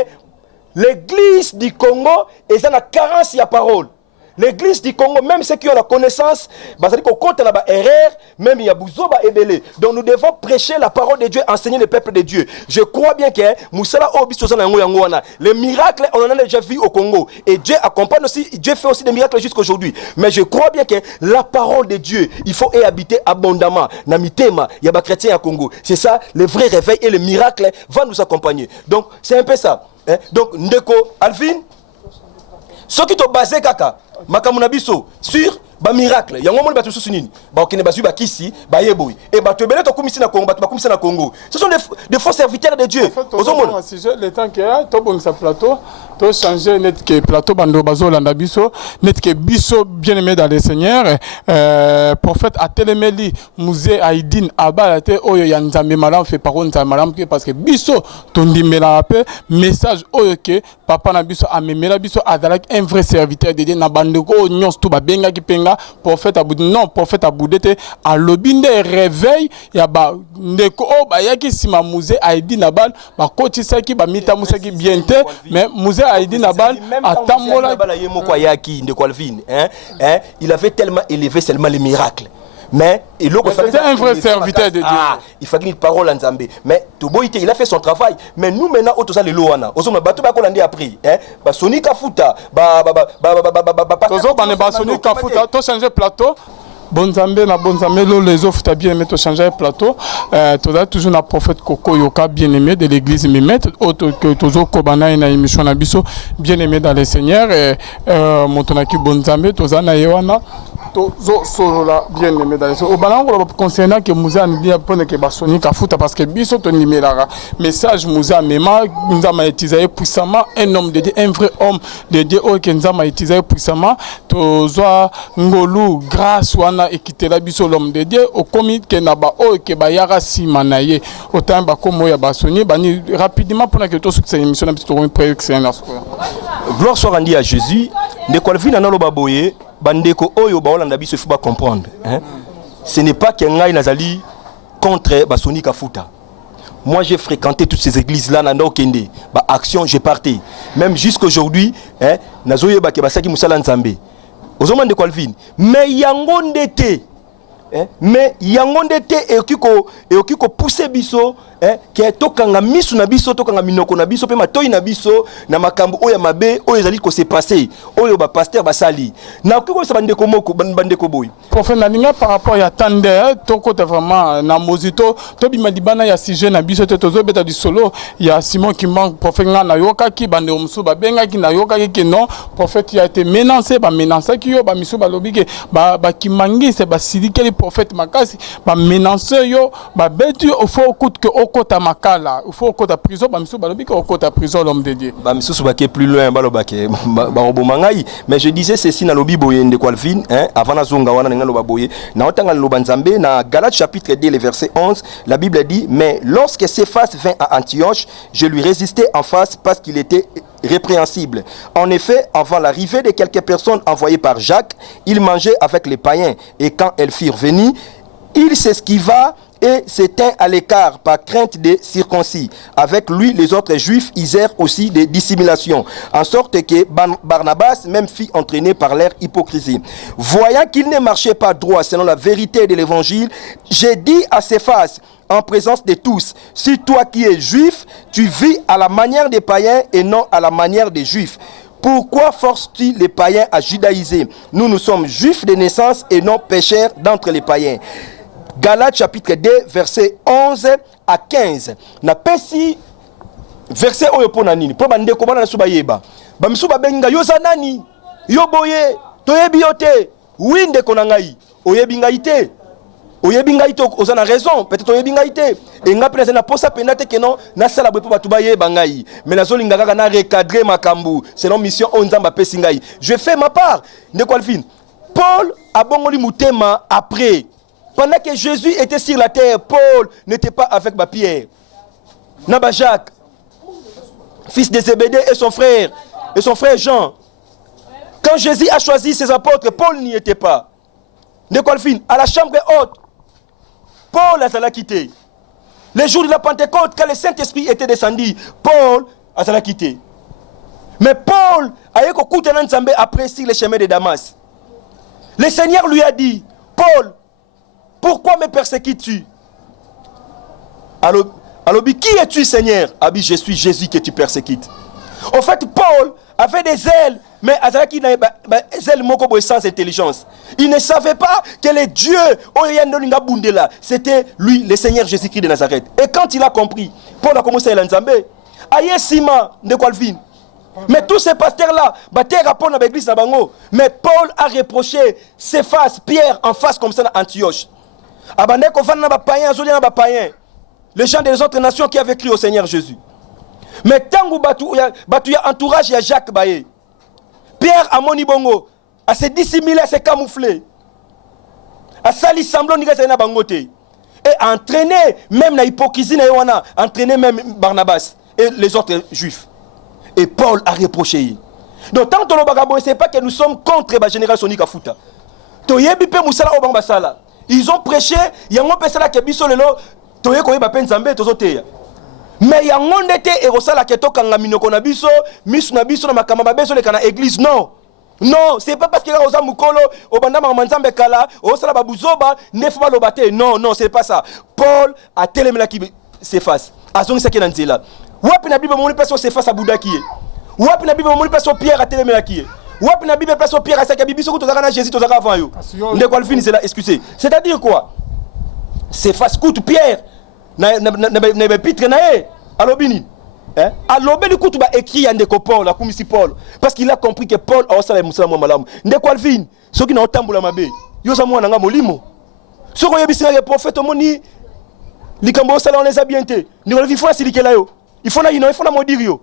l'église du Congo est dans la carence ya parole. L'église du Congo, même ceux qui ont la connaissance, même il y a Bouzoba et Belé. Donc nous devons prêcher la parole de Dieu, enseigner le peuple de Dieu. Je crois bien que les miracles, on en a déjà vu au Congo. Et Dieu accompagne aussi, Dieu fait aussi des miracles jusqu'aujourd'hui. Mais je crois bien que la parole de Dieu, il faut y habiter abondamment. Namitema, il y a des chrétiens à Congo. C'est ça, le vrai réveil et le miracle va nous accompagner. Donc c'est un peu ça. Donc Ndeko, Alvin, ce qui te basé kaka makamuna biso sur ba miracle yango moni batu susu nini ba okene basu ba kisi ba yeboy et ba tebele to kumisi na Congo batu ba kumisi na Congo ce sont des faux serviteurs de Dieu ozomona le temps que to bon sa plateau to changer net que plateau bando bazola na biso net que biso bien aimé dans le Seigneur prophète atelemeli Mouze Aidin abalate oyo ya Nzambe malam fait parole Nzambe malam parce que biso tondimela pe message oyo que papa na biso amemela biso adalak un vrai serviteur de Dieu na bandeko nyons tout ba benga ki penga prophète aboudi non prophète aboudete a lobinde réveil ya ba ndeko o ba yaki sima Mouze Aidin Nabal ba kotisaki ba mita musaki bienté mais Mouze Aidin Nabal atambola il avait tellement élevé seulement les miracles. Mais c'était un vrai serviteur de Dieu. Il fallait une parole en Zambé. Mais Toboïté, il a fait son travail. Mais nous maintenant, autour de l'Oana, au sommet, bateau bakolandi a pris. Sony Kafuta, Sony Kafuta, tu changé plateau. Bonzambe na bonzambe les offres t'as bien aimé to changer plateau tu as toujours na prophète Koko Yoka bien aimé de l'église Mimet autre que toujours Kobana na émission na biso bien aimé dans le Seigneur et montonaki bonzambe to na yewana to solo la bien aimé dans le Seigneur au balango concernant que Mouza ni bien pone que Basoni Kafuta parce que biso to nimelara message Mouza mema nzama utilisé puissamment un homme de Dieu un vrai homme de Dieu que nzama utilisé puissamment to zo ngolu grâce wana ekitela biso l'homme de Dieu au commis que naba o ke ba yara simanaye autant ba komo ya Basoni bani rapidement pendant que tout cette émission na biso to prier que c'est un gloire soit rendue à Jésus de quoi vient na lo baboye bandeko oyo ba olanda biso il faut pas comprendre hein ce n'est pas que ngai nazali contre Basoni Kafuta. Moi j'ai fréquenté toutes ces églises là na Kende ba action j'ai parté même jusqu'aujourd'hui hein nazoye ba ke basaki musala nzambe ozomande kwa Alvin mais yango ndete mais yango ndete et okiko pousser biso ke tokanga misu na biso tokanga minoko na biso pe matoyi na biso na makambo oya mabe oyo ezali ko se passer oyo ba pasteur basali na okiko sa bandeko moko bandeko boy prophète na ninga par rapport ya tande toko vraiment na mozito to bima libana ya sujet na biso to tozo beta du solo ya Simon qui manque prophète na yoka ki bande musu ba benga ki na yoka ki non prophète a été menacé ba menacé ki yo ba misu ba lobike ba kimangi c'est ba sidikeli prophète makasi ba menacé yo ba betu au faut coûte que okota makala il faut okota prison ba misu ba lobike okota prison l'homme de Dieu ba misu ba ke plus loin ba lobake ba robomangai mais je disais ceci na lobi boyende Kwalvin hein avant na zonga wana na loba boye na otanga loba nzambe na Galates chapitre 2 le verset 11 la Bible dit mais lorsque Céphas vint à Antioche je lui résistais en face parce qu'il était répréhensible. En effet, avant l'arrivée de quelques personnes envoyées par Jacques, il mangeait avec les païens. Et quand elles furent venues, il s'esquiva et s'étint à l'écart par crainte des circoncis. Avec lui, les autres juifs usèrent aussi des dissimulations, en sorte que Barnabas même fut entraîné par leur hypocrisie. Voyant qu'il ne marchait pas droit selon la vérité de l'évangile, j'ai dit à Céphas, en présence de tous, si toi qui es juif, tu vis à la manière des païens et non à la manière des juifs. Pourquoi forces-tu les païens à judaïser? Nous sommes juifs de naissance et non pécheurs d'entre les païens. Galates chapitre 2, verset 11 à 15. Na pesi verset oyo pona nini? Po bande ko bana suba yeba. Ba misuba benga yo zanani? Yo boye, toyebi yote. Winde konangai. Oyebi ngai te. Oyebi ngai te ozana raison, peut-être oyebi ngai te. Et nga pena na posa penate ke non na sala bo batu ba yeba ngai. Mais nazo linga kaka na recadrer makambu selon mission onzamba pesi ngai. Je fais ma part. Ndeko Alvin. Paul a bongoli mutema après. Pendant que Jésus était sur la terre, Paul n'était pas avec Pierre. Naba Jacques, fils de Zébédée et son frère Jean. Quand Jésus a choisi ses apôtres, Paul n'y était pas. De quoi le fin? À la chambre haute, Paul a quitté. Les jours de la Pentecôte, quand le Saint-Esprit était descendu, Paul a quitté. Mais Paul a écouté Nzambe après sur les chemins de Damas. Le Seigneur lui a dit, Paul, pourquoi me persécutes-tu? Alors, qui es-tu, Seigneur? Abi, je suis Jésus que tu persécutes. En fait, Paul avait des ailes, mais Azalaki n'avait pas des ailes sans intelligence. Il ne savait pas que le Dieu, c'était lui, le Seigneur Jésus-Christ de Nazareth. Et quand il a compris, Paul a commencé à l'enzamber. Aïe Sima de Kwalvin. Mais tous ces pasteurs-là, mais Paul a reproché Céphas, Pierre en face comme ça à Antioche. Les gens des autres nations qui avaient cru au Seigneur Jésus. Mais tant que y a entourage, il y a Jacques Baye. Pierre a moni bongo, a se dissimulé, a se camouflé. A sali semblant de bangote. Et a entraîné même la hypocrisie, a entraîné même Barnabas et les autres juifs. Et Paul a reproché. Donc tant que nous c'est pas que nous sommes contre la génération Kafuta. Ils ont prêché, il y a un peu de biso lelo, toye koye ba penzambe tozoteya. Mais il y a un été et rosala ke tokanga minoko na biso, misu na biso na makama ba beso le kana église non. Non, c'est pas parce que là, Mukolo, au bandama manzambe kala, au sala babuzoba, nefba lobate. Non, non, c'est pas ça. Paul a télémela qui s'efface. Azong sa kenanzela. Wapi na Bible mon personne s'efface à Bouddha qui est. Wapi na Bible mon personne Pierre a télémela qui est. Wapi na Bible personne Pierre a sa bibi soko tozaka na Jésus tozaka avant yo. Ndé quoi le fin c'est là, excusez. C'est-à-dire quoi? S'efface coûte Pierre. Na pitre na e. Alobini. Hein? Alors, ben, écoute, bah, écrit Ndeko Paul, la commissie Paul, parce qu'il a compris que Paul a aussi la moussa malam. Ndeko Alvin, ceux qui n'ont pas la mabe, yo sa mouana nga molimo. Ceux qui ont bisina les prophètes moni, les cambo sala on les a bien été. Ndeko Alvin faut la silike là yo. Il faut la il faut la maudire yo.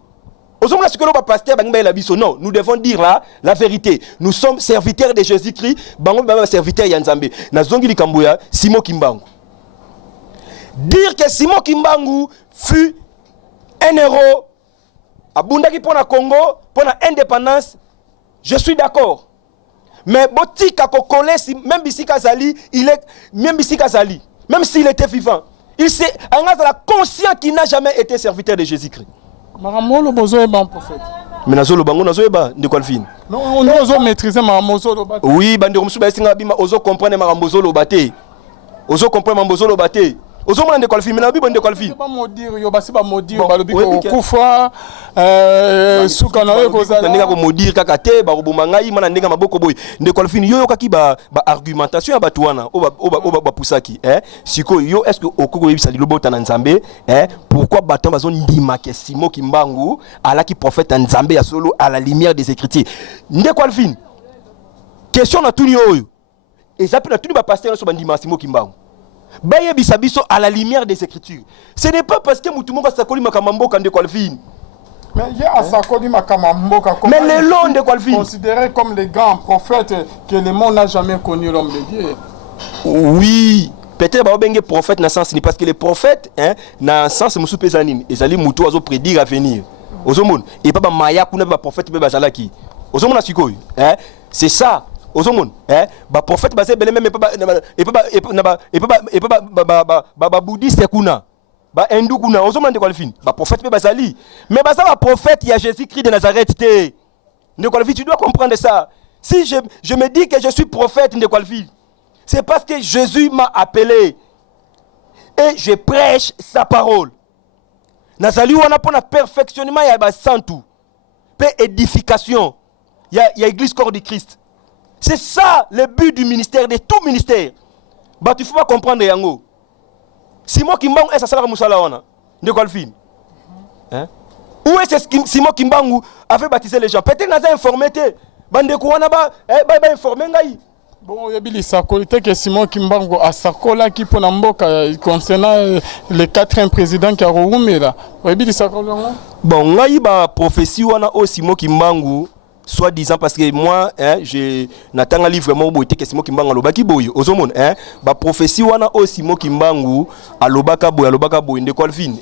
Aux hommes là ce que l'on va pasteur bangba la biso non, nous devons dire là la vérité. Nous sommes serviteurs de Jésus-Christ, bango baba serviteurs ya Nzambe. Na zongi li kambo ya Simon Kimbangu. Dire que Simon Kimbangu fut un héros à Bundaki pour la Congo, pour l'indépendance, je suis d'accord. Mais Boti Kakokole, même Bissi Kazali, même s'il était vivant, il s'est conscient qu'il n'a jamais été serviteur de Jésus-Christ. Maramolo Bozo est bon prophète. Mais Nazolo Bango Nazo Eba, de quoi le film? Non, on doit maîtriser Maramozo Lobate. Oui, Banderomusu Basinga Bima, Ozo comprendre Maramozo Lobate. Ozo comprendre Maramozo Lobate. Ozo mona ndeko alfi, mais na Bible ndeko alfi. Pas maudire, yo basi ba maudire, ba lobi ko kufa suka na yo kozala. Ndeka ko maudire kaka te ba roboma ngai mana ndeka maboko boy. Ndeko alfi yo kaki ba argumentation ya batu wana ba pusaki, siko yo est-ce que okoko yebisa lobota na Nzambe, pourquoi bato bazo ndima ke Simon Kimbangu alaki prophète Nzambe ya solo à la lumière des écritures. Ndeko alfi. Question na tuni oyo. Ezapi na tuni ba pasteur so bandima Simon Kimbangu. Baye bisabiso à la lumière des écritures. Ce n'est pas parce que Moutumonga Sakoli Makamambo quand de Kolfine. Mais il y a Sakoli Makamambo mais les longs de Kolfine. Considérés comme les grands prophètes que le monde n'a jamais connu l'homme de Dieu. Oui. Peut-être que les prophètes n'a sens parce que les prophètes n'a sens Moussou Pesanine. Ils allaient Moutou Azo prédire à venir. Ozomon. Et pas Maya Kuna prophète Bazalaki. Ozomon a Sikoy. C'est ça. Ozomon ba prophète basé belé même ba bouddhiste kuna ba hindou kuna ozomon de quoi le fin ba prophète pe bazali mais ba ça ba prophète il y a Jésus-Christ de Nazareth té de quoi le fin tu dois comprendre ça si je me dis que je suis prophète de quoi le fin c'est parce que Jésus m'a appelé et je prêche sa parole nazali wana pour na perfectionnement ya ba santu pe édification il y a église corps du Christ. C'est ça le but du ministère, de tout ministère. Bah tu faut pas comprendre yango. Simon Kimbangu est ça la musala wana. De quoi le film? Où est-ce Simon Kimbangu avait baptisé les gens? Peut-être n'a informé té. Bande ko wana ba informer ngai. Bon, il y a des sacolité que Simon Kimbangu a sacola qui pour Namboka concernant le 4e président qui a roumé là. Il y a des sacola. Bon, ngai ba prophétie wana o Simon Kimbangu. Soit disant parce que moi je n'attends un livre vraiment boy que Simon Kimbangu alobaki boy ozomon ba prophétie wana o Simon Kimbangu alobaka boy nde kolfin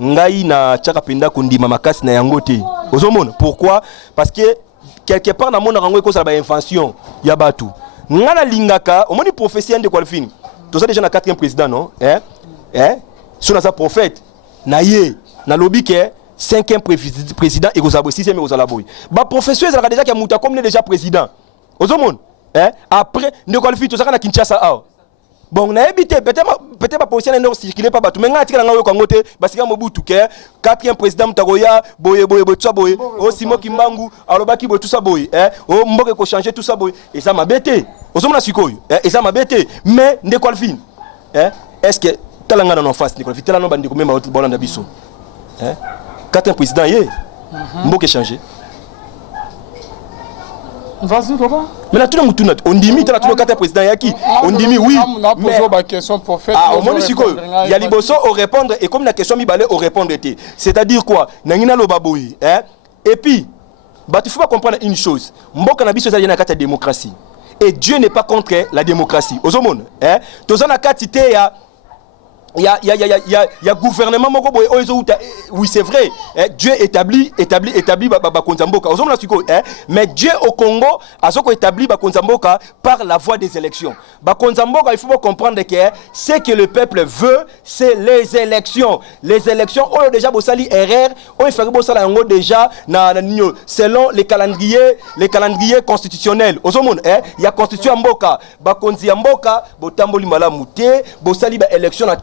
ngai na chaka penda kondima makasi na yango te ozomon pourquoi parce que quelque part na mona rango ko ça ba invention ya batu ngana lingaka omoni prophétie nde kolfin to ça déjà na 4e président non sur na sa prophète na ye na lobike 5e président et Gozabo 6e et Gozalaboy. Bah professeur ils ont déjà qui a monté comme déjà président. Ozomon après ne qualifie tout ça na Kinshasa ah. Bon na habité peut-être pas position na circuler pas batou mais ngati na ngayo Kongo te parce que Mobutu ke 4e président Mtagoya boye tout ça boye o Simon Kimbangu alobaki boye tout ça boye o mboke ko changer tout ça boye et ça m'a bêté. Ozomon na sikoyo et ça m'a bêté mais ne qualifie est-ce que talanga na en face ne qualifie talanga bandi ko même bolanda biso 4e président yé mboke changer. Vas-y, Roba. Mais là, tout le monde, on dit, tu as tout le 4e président yaki. On dit, oui. Mais question prophète. Il y a Liboso au répondre, et comme la question mi-balé au répondre, c'est-à-dire quoi? Nangina lo baboui. Et puis, il faut pas comprendre une chose. Mboka na biso za yana kata démocratie. Et Dieu n'est pas contre la démocratie. Ozomon, tozana katite ya il y a gouvernement oui c'est vrai Dieu établit Konzamboka mais Dieu au Congo a établi Konzamboka par la voie des élections. Konzamboka, il faut comprendre que ce que le peuple veut, c'est les élections on a déjà bossali erreur on fait bossala ngo déjà selon les calendriers constitutionnels il y a constitution mboka Konzamboka botamboli malamu te bossali ba élection na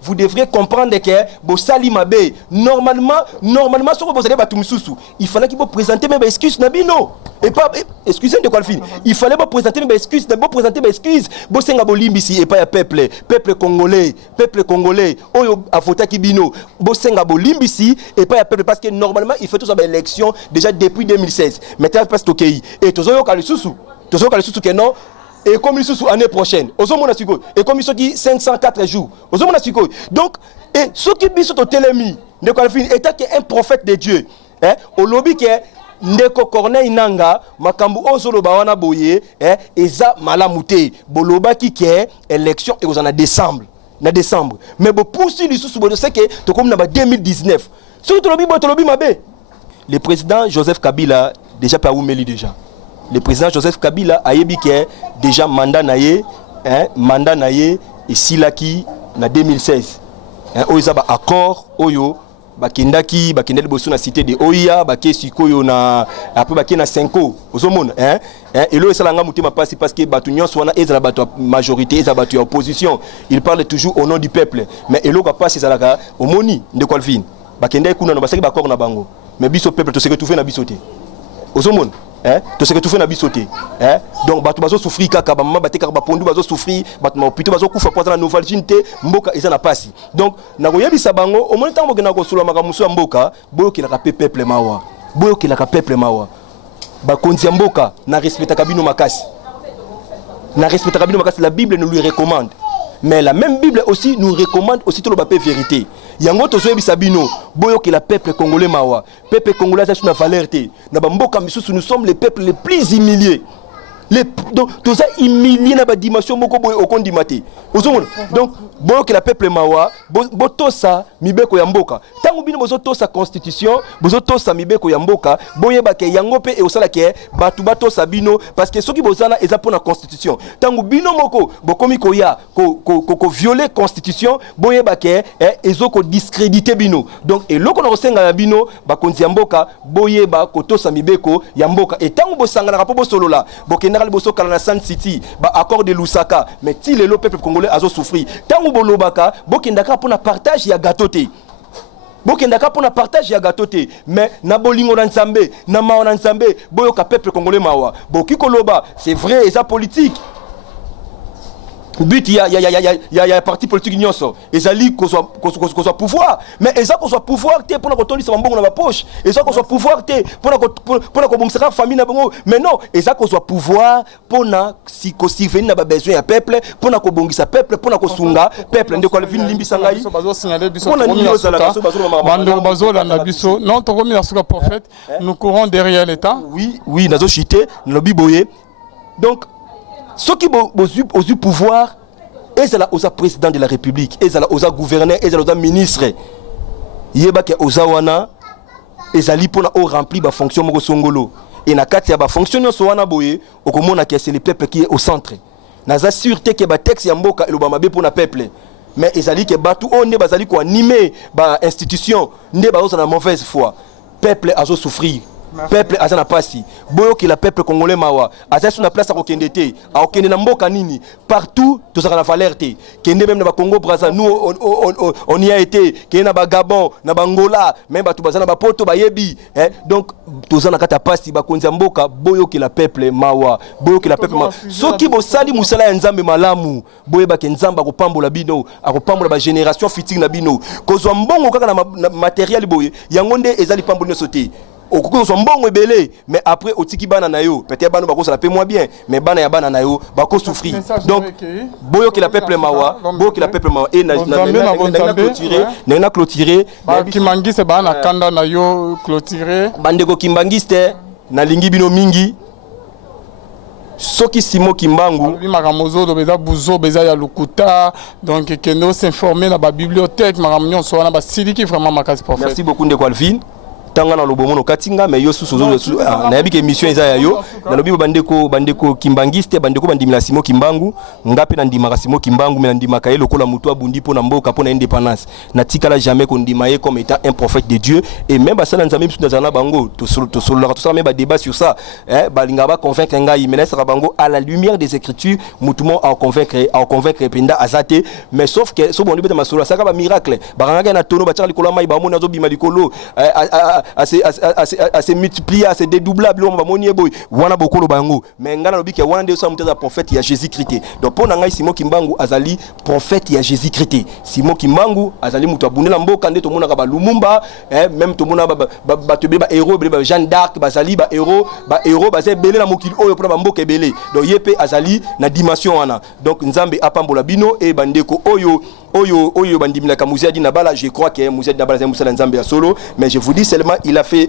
vous devrez comprendre que Bossali Mabe normalement ce que vous allez battre il fallait qu'il vous présenter mes excuses nabino et pas excusez de quoi le film il fallait vous présenter mes excuses Bossenga bolimbisi et pas ya peuple congolais oyo afota kibino Bossenga bolimbisi et pas ya peuple parce que normalement il fait tout ça ba élection déjà depuis 2016 maintenant parce que et tozoyo kalisusu que non. Et comme il sous l'année prochaine, et comme il sont 504 jours, donc, et ce qui est sur télémi, est un prophète de Dieu, au lobby que Ndeko Corneille Nanga, Makambu Ozolo Bawana Boye, Eza Malamute, Boloba qui est élection et en décembre. Mais pour si les sous je sais que tu comme dans 2019. Ce que tu lobby Mabé. Le président Joseph Kabila déjà pas oumeli déjà. Le président Joseph Kabila a dit que déjà mandat naie et silaki na 2016. Oyo ba accord oyo bakendaki bosso na cité de Oya bakesikoyo na après bakena 5 ans ozomona et lo esalanga mutima pasi parce que batu nyonso wana ezala batu majorité ezala batu opposition il parle toujours au nom du peuple mais elo ka pasi ezalaka omoni ndeko alvin bakendaki kuna na basaki ba accord na bango mais biso peuple to se que tout fait na biso te ozomona tout ce que tu fais na bisoté donc batu bazo souffrir kaka ba mama bateka ba pondu bazo souffrir batu ma hôpital bazo kufa pour na nouvelle jinte mboka eza na pasi donc na koyebisa bango au moins tango ke na ko sula makamusu mboka boyo ke la peuple mawa ba konzi mboka na respecta kabino makasi la Bible nous lui recommande. Mais la même Bible aussi nous recommande aussi tout le papier vérité. Yango tozoyebi sabino boyo que la peuple congolais mawa. Peuple congolais a une valeur té. Na bamboka misusu nous sommes les peuples les plus humiliés. Donc tout ça humilié na ba dimension moko boyo okondimate. Donc boyo que la peuple mawa botosa mibeko ya mboka. Tango bino bozotosa constitution, bozotosa mibeko ya mboka, boyeba ke yango pe e osala ke batu batosa bino parce que soki bozana eza pona constitution. Tango bino moko bokomi koya ko violer constitution, boyeba ke ezoko discréditer bino. Donc eloko na kosenga ya bino bakonzi ya mboka boyeba kotosa mibeko ya mboka. Et tango bosanga na po bosolola, bokenda boso kala na Sun City ba accord de Lusaka mais ti le peuple congolais azo souffrir tango bolobaka bokendaka pour na partage ya gâteau te mais na bolingo na nzambe na mawa na nzambe boyoka peuple congolais mawa boki koloba c'est vrai et ça politique but il y a parti politique nyonso ezali ko soit pouvoir mais eza ko soit pouvoir te pona ko tolisa mbongo na ba poche eza ko soit pouvoir te pona ko bomsaka famille na bango mais non eza ko soit pouvoir pona si ko survenir na ba besoin ya peuple pona ko bongisa peuple pona ko sunga peuple ndeko la vini limbisa ngai bazo signaler biso bando bazo la na biso non to komi na suka prophète nous courons derrière l'état oui nazo chité lobi boye donc ceux qui ont eu pouvoir, ils sont président de la République, ils sont gouverneur, ils sont ministre. Ils sont pour remplir la fonction de Songolo. Et na kati ya ba fonction so wana boye, okomona que c'est le peuple qui est au centre. Na za sûreté que ba texte ya mboka elobama be pour na peuple. Mais ezali que batu onde bazali ko animer ba institution, nde ba na mauvaise foi. Peuple azo souffrir. Peuple azana pasi boyo que la peuple congolais mawa aza sur la place à kokendete a okende na mboka nini partout tout ça na valeur te kende même na Congo Brazza nous on y a été kende na Gabon na Angola même batu bazana ba poto ba yebi donc tout ça na kata pasi ba konza mboka boyo que la peuple mawa boyo que la peuple mawa soki bo sali musala ya nzambe malamu boye ba ke nzamba ko pambola bino akopambola ba génération future na bino kozwa mbongo kaka na matériel boye yangonde ezali pambola sote okoko so mbongo ebele mais après otiki bana na yo peut-être bana bako ça la paie moins bien mais bana ya bana na yo bako souffrir donc boyo que la peuple mawa et na clôturer ba kimangiste bana kanda na yo clôturer bandeko kimbangiste na lingi bino mingi soki Simon Kimbangu oui makamozo do beza buzo beza ya lukuta donc kendo s'informer na ba bibliothèque makamnyo so na ba siliki vraiment makasi prophète. Merci beaucoup Ndeko Alvin. Tanga na lobomo no katinga mais yo susu na yabi ke émission eza ya yo na lobi bandeko kimbangiste bandeko bandimila Simon Kimbangu ngape na ndimaka Simon Kimbangu mais na ndimaka ye lokola mutu abundi po na mboka po na indépendance na tikala jamais qu'on ndimaye comme étant un prophète de Dieu et même basala nzambe biso na bango to solo même ba débat sur ça balinga ba convaincre ngai mais na bango à la lumière des écritures mutumo à convaincre penda azate mais sauf que so bondi beta masolo ça ba miracle baranga na tono ba tchali kola mai ba mona zo bima likolo à se multiplier, à se dédoubler, wana bokolo bango mais ngana lobi ke wana de so muteza prophète ya Jésus Christ donc pona ngai Simon Kimbangu azali prophète ya Jésus Christ Simon Kimbangu azali mutu abundela mboka nde to mona ka ba Lumumba même to mona ba tebe ba héros ba Jeanne d'Arc bazali ba héros bazé belé na mokili oyo pona ba mboka belé donc yepe azali na dimension wana donc nzambe apambola bino e bandeko oyo bandimila ka Mouziadi Nabala je crois que Mouziadi Nabala c'est Moussa Nzambe ya solo mais je vous dis seulement il a fait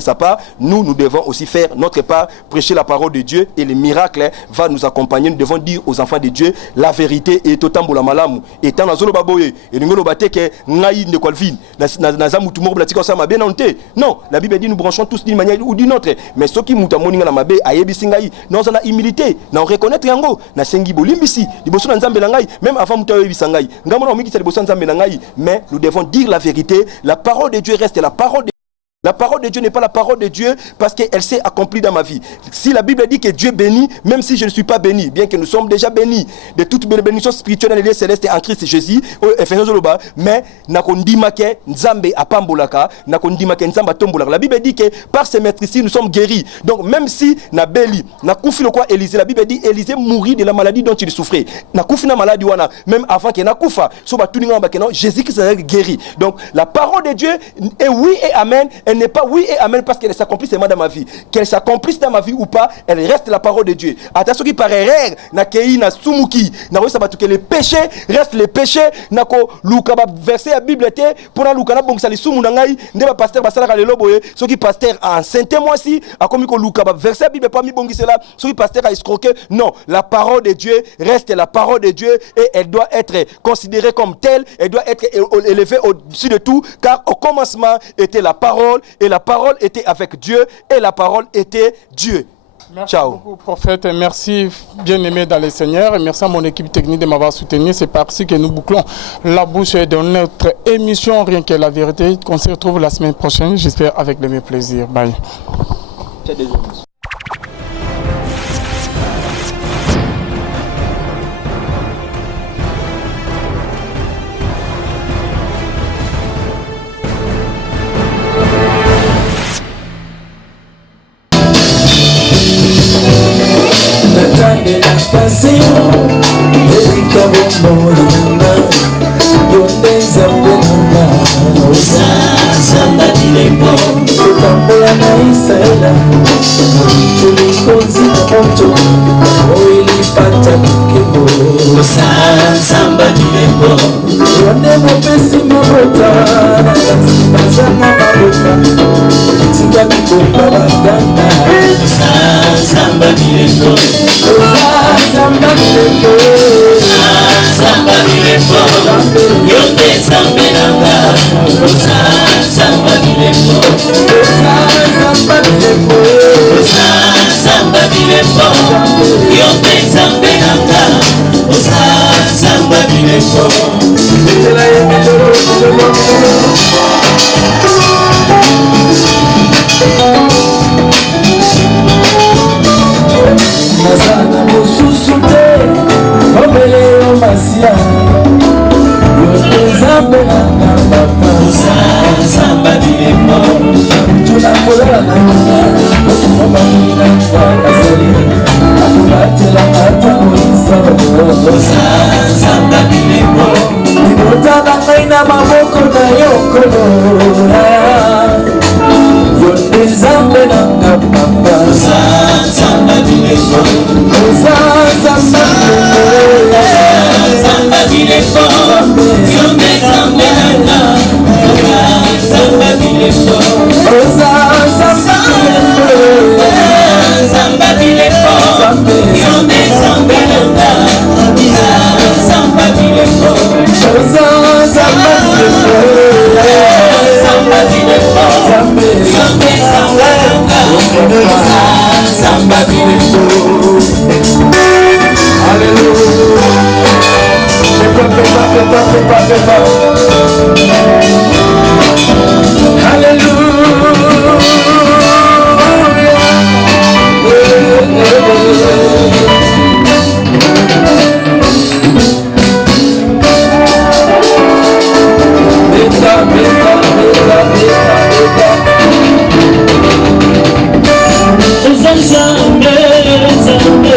sa part nous devons aussi faire notre part prêcher la parole de Dieu et le miracle va nous accompagner nous devons dire aux enfants de Dieu la vérité et totambola malamu étant na zolo baboye et ngolo bateke ngai Ndeko Alvin na za mutu moko blatika ça mabe non la Bible dit nous branchons tous d'une manière ou d'une autre mais ceux qui muta moninga na mabe ayebisi ngai non ça na humilité na reconnaître yango na sengi bolimbisi liboso na Nzambe na ngai même avant muta yebisa ngai mais nous devons dire la vérité. La parole de Dieu reste la parole de Dieu. La parole de Dieu n'est pas la parole de Dieu parce qu'elle s'est accomplie dans ma vie. Si la Bible dit que Dieu bénit, même si je ne suis pas béni, bien que nous sommes déjà bénis de toutes les bénédictions spirituelles et célestes en Christ Jésus, mais nakondimake nzambe apambolaka, nakondimake nzamba tombolaka. La Bible dit que par ces maîtrises nous sommes guéris. Donc même si na beli, na koufi le quoi Élisée, la Bible dit Élisée mourit de la maladie dont il souffrait. Na koufi na maladie wana, même avant que na koufa, so ba tuninga bakeno, Jésus-Christ a guéri. Donc la parole de Dieu est oui et amen. Elle n'est pas oui et amen parce qu'elle s'accomplit seulement dans ma vie. Qu'elle s'accomplisse dans ma vie ou pas, elle reste la parole de Dieu. Attention qui paraît rare, na kei na sumuki, na oui ça va que les péchés restent les péchés. Na ko luka ba verset la Bible té pour na luka na bon ça les sumu na ngai, ndeba pasteur basala ka lelo boye, ceux qui pasteur en sainté moi si, a comme ko luka ba verset la Bible pas mi bongi cela, ceux qui pasteur a escroqué. Non, la parole de Dieu reste la parole de Dieu et elle doit être considérée comme telle, elle doit être élevée au-dessus de tout car au commencement était la parole et la parole était avec Dieu et la parole était Dieu. Merci Ciao. beaucoup, prophète. Merci, bien-aimé dans le Seigneur. Et merci à mon équipe technique de m'avoir soutenu. C'est parti que nous bouclons la bouche de notre émission Rien que la vérité. On se retrouve la semaine prochaine, j'espère, avec le même plaisir. Bye. Zamba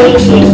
Hey,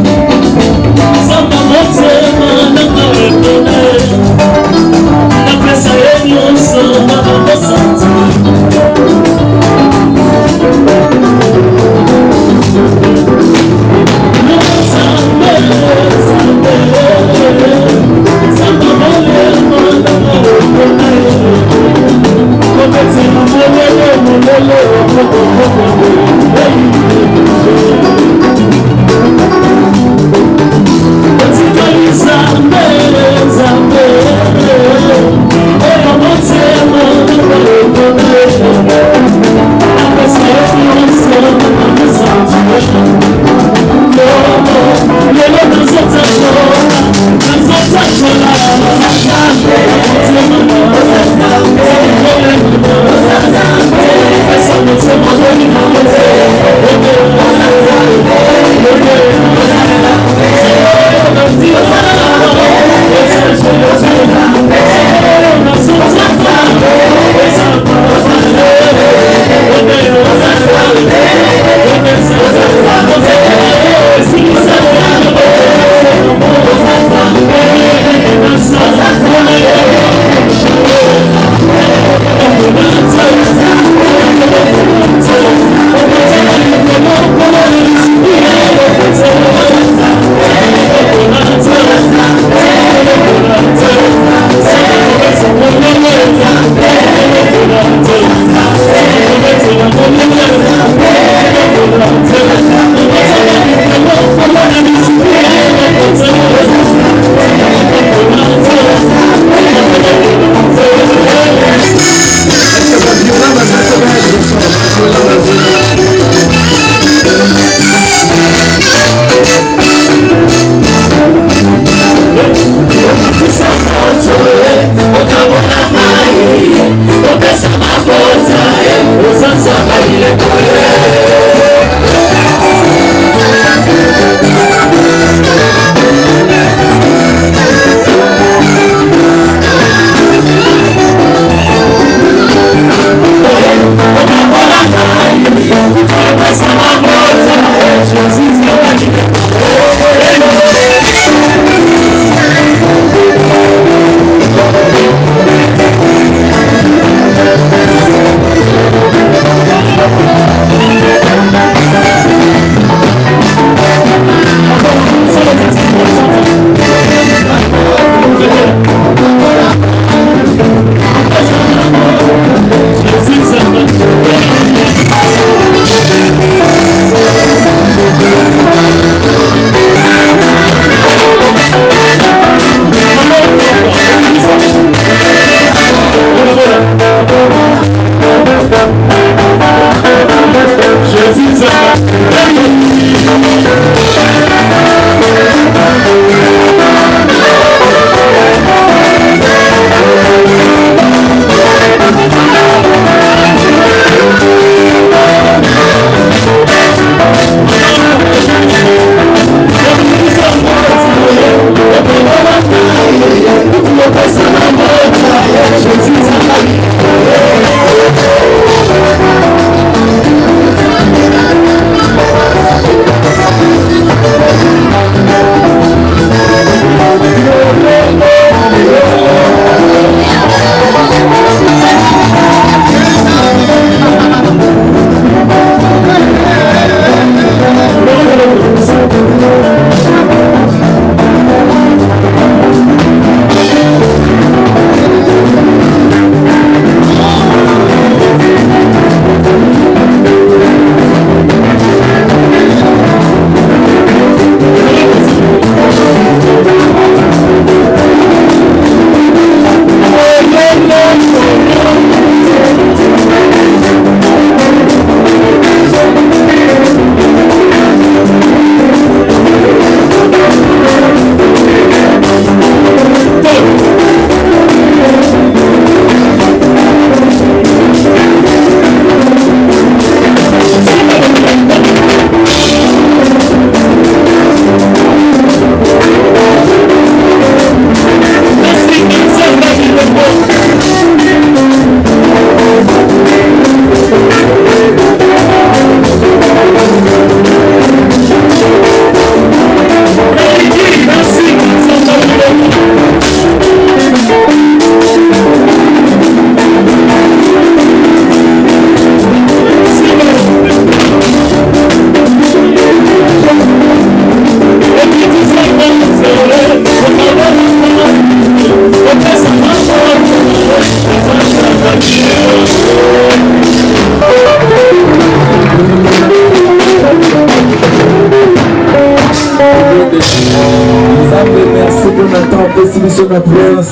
merci pour notre temps, merci pour notre présence.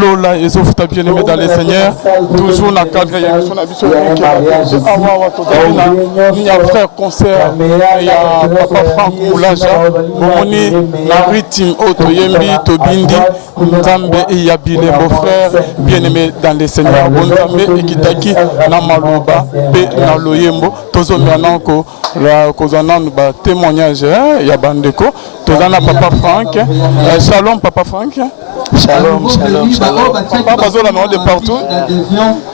Lola et Sofuta bien-aimé dans les seigneurs, toujours dans le cadre de il y a frère concert, il y a Papa Franck Moulaja, Momoni, la rythme Otoyembi, Tobindi, Nzambe et Yabile, beau-frère bien-aimé dans les seigneurs, Bonzambe et Kitaki, Namaloba, P. Naloyembo, Tozo Miananko, la Kozanan, témoignage, il y a Bandeko, Tozana Papa Franck, Shalom Papa Franck. Shalom, shalom, shalom. Papa Bazola de partout.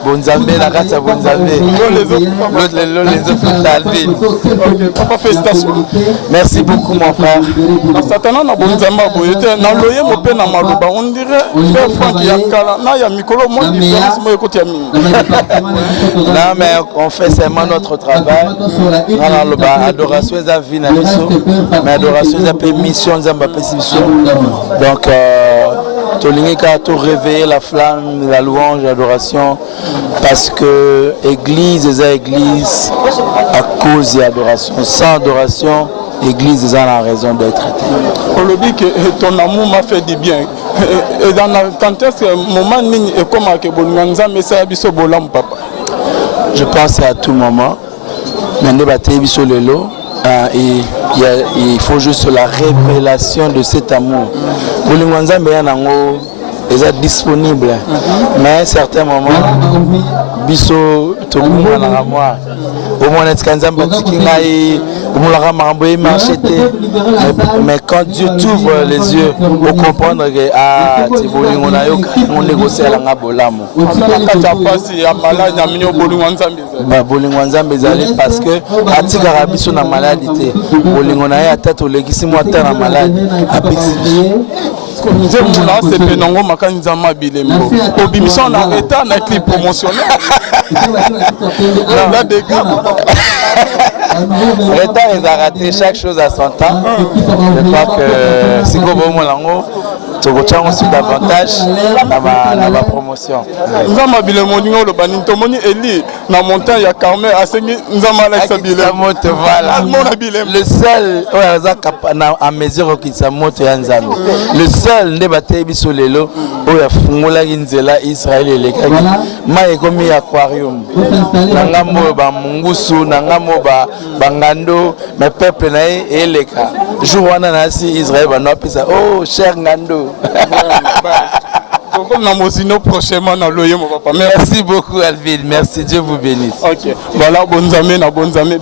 Bonzambe, la Katsa Bonzambe. Les autres Papa, félicitations. Merci beaucoup, mon frère. Satan a Bonzamba, na loye mo pe na maluba. On dirait frère Franck Yakala. Na ya mikolo moi différence moi écoute ya mingi. Non, mais on fait seulement notre travail. Adoration est à vie, mais adoration est à mission, donc Tolingika tout réveiller la flamme, la louange, l'adoration, parce que l'église est église à cause de l'adoration. Sans adoration, l'église est la raison d'être. On le dit que ton amour m'a fait du bien. Et dans la contexte, moment et comment que Bonganza mais ça biso bolam papa. Je pense à tout moment. Maintenant baté biso lelo. Et il faut juste la révélation de cet amour. Bolingwanza est disponible, mais à certains moments, biso tout le monde a moi. Au moins, mais quand Dieu t'ouvre les yeux pour comprendre que on négocie à la bolamo. Parce que atikara biso na maladie bolingo na ya tata olekisi moi ta na maladie apexi nzembo na sepe nango makanza mabilembo obimisa na état na clip promotionnel là des gars l'état est raté chaque chose à son temps. Je crois que si vous voulez tu vas aussi davantage dans ma promotion. Nzama bilembo ningo lo bani tomoni eli na montagne ya Carmel asengi nzama la sabile moto voilà le seul à mesure qu'il sa moto ya nzambe le seul nde batay biso lelo oya fungola nzela Israël elekaki mai komi aquarium nangamo ba mungusu nangamo ba bangando mais peuple na eleka jour wana na si Israël ba no pesa oh cher ngando. Prochainement, merci beaucoup Alvin, merci, Dieu vous bénisse. Ok, voilà, bonnes amis, bien aimé.